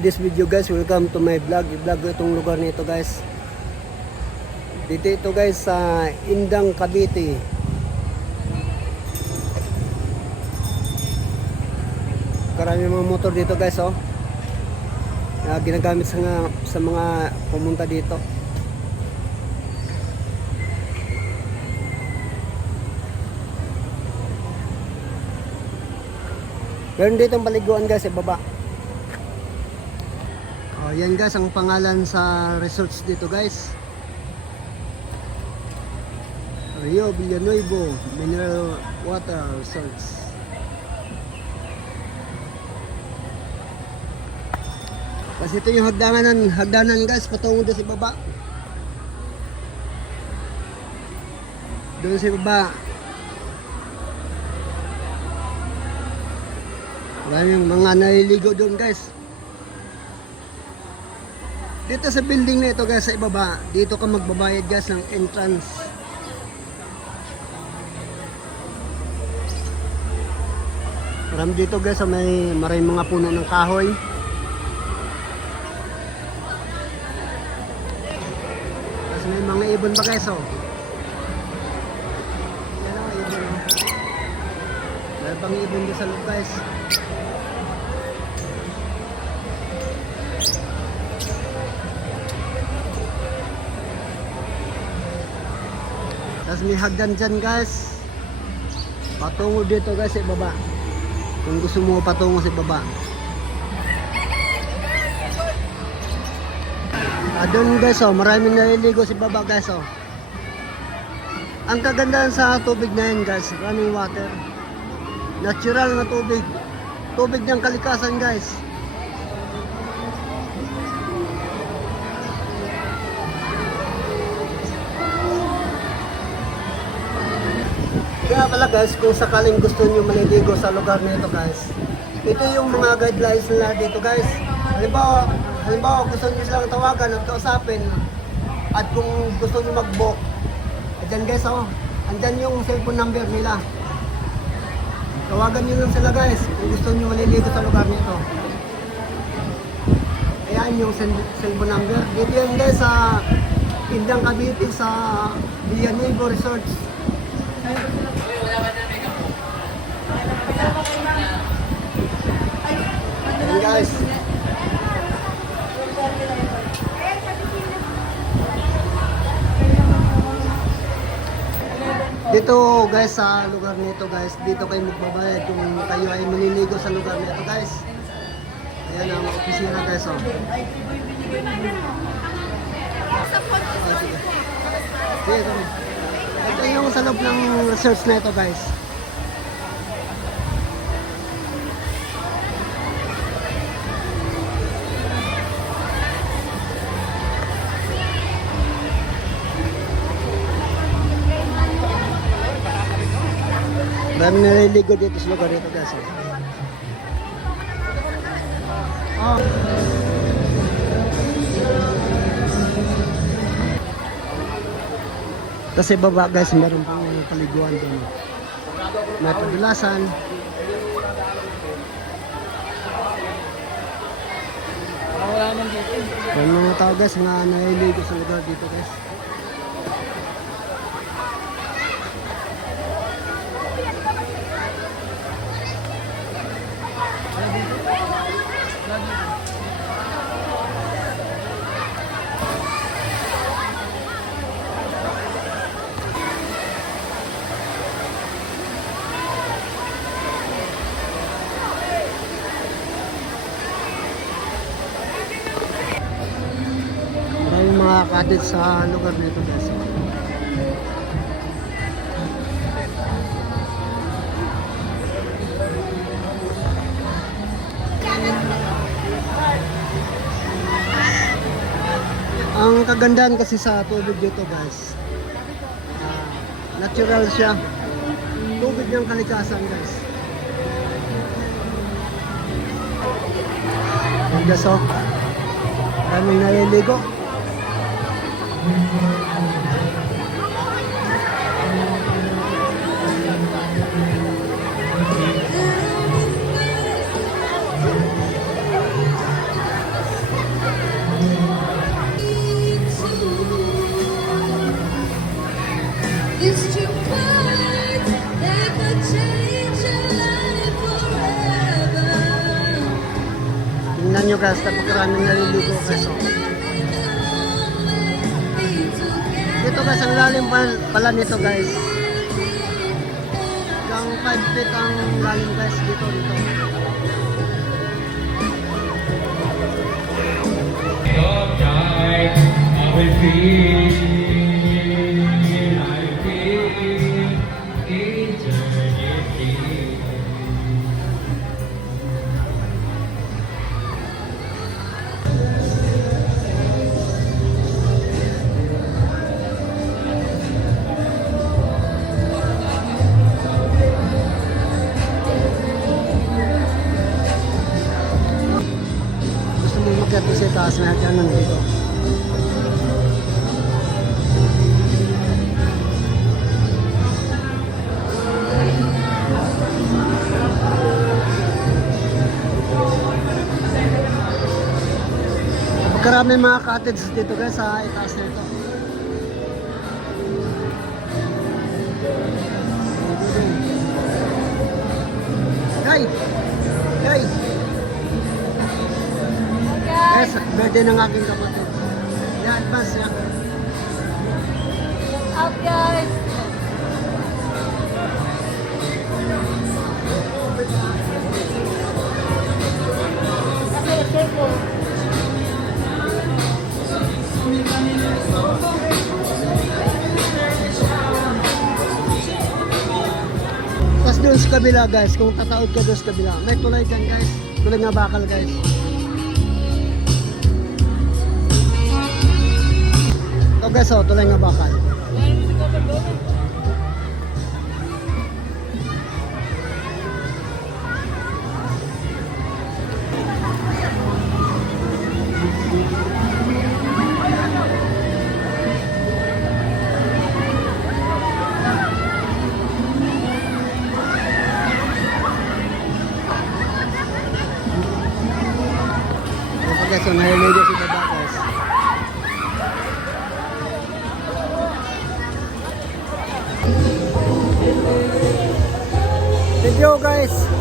this video guys. Welcome to my vlog. I-vlog ko itong lugar nito guys. Dito ito guys sa Indang, Cavite. Karami mga motor dito guys oh. Na ginagamit sa mga pumunta dito. Meron dito ang paliguan guys sa baba. Oh, yan guys ang pangalan sa resorts dito guys. Rio Villanueva Mineral Water Resorts. Kasi ito yung hagdanan guys patungo doon sa baba. Doon sa baba. Maraming mga naliligo doon guys. Dito sa building na ito guys sa ibaba, dito ka magbabayad guys ng entrance. Marami dito guys may maraming mga puno ng kahoy. Tapos may mga ibon pa guys oh. Yan o, ibon oh. May pang ibon doon sa loob guys. Tapos may hagdan dyan guys. Patungo dito guys sa baba. Kung gusto mo patungo sa baba. Doon guys oh, maraming naliligo sa baba guys oh. Ang kagandahan sa tubig na yan guys, running water. Natural na tubig. Tubig ng kalikasan guys. Kaya pala guys, kung sakaling gusto nyo maliligo sa lugar nito guys, ito yung mga guidelines nila dito guys. Halimbawa gusto nyo silang tawagan at kausapin, at kung gusto nyo mag-book, andyan guys oh, andyan yung cellphone number nila. Tawagan nyo lang sila guys kung gusto nyo maliligo sa lugar nito. Ayan yung cellphone number. Dito yan guys sa Indang, Cavite sa Villanueva Resorts. Ayan guys. Dito guys sa lugar nito guys, dito kayo magbabayad kung kayo ay maliligo sa lugar nito guys. Ayan ang opisina guys oh. Sige. Ito yung sa loob ng research na ito guys. Maraming naliligo dito sa lugar nito guys. Oh. Kasi baba guys, meron pang paliguan doon. May padulasan. May mga tao guys na naliligo sa lugar dito guys. Maraming mga cottage sa lugar nito guys. Ang kagandahan kasi sa tubig dito guys, natural siya. Tubig ng kalikasan guys. Ang gaso. Maraming naliligo. guys, napakaraming naliligo guys. Oh. Dito guys, ang lalim pala nito guys. Hanggang 5 feet ang lalim guys dito. I will feel eternity. Gusto mo mag-get sa taas na ganun dito. Karami mga cottage dito guys sa itaas na ito. Guys! Guys! Guys, birthday ng aking kapatid. Yeah, advance ya. Out guys! Okay, circle. Tapos doon sa kabila guys, kung tataod ka doon sa kabila, may tulay dyan guys. Tulay nga bakal guys. Ito guys oh, tulay nga bakal. Guys, so nahiligo si baba guys. Thank you guys.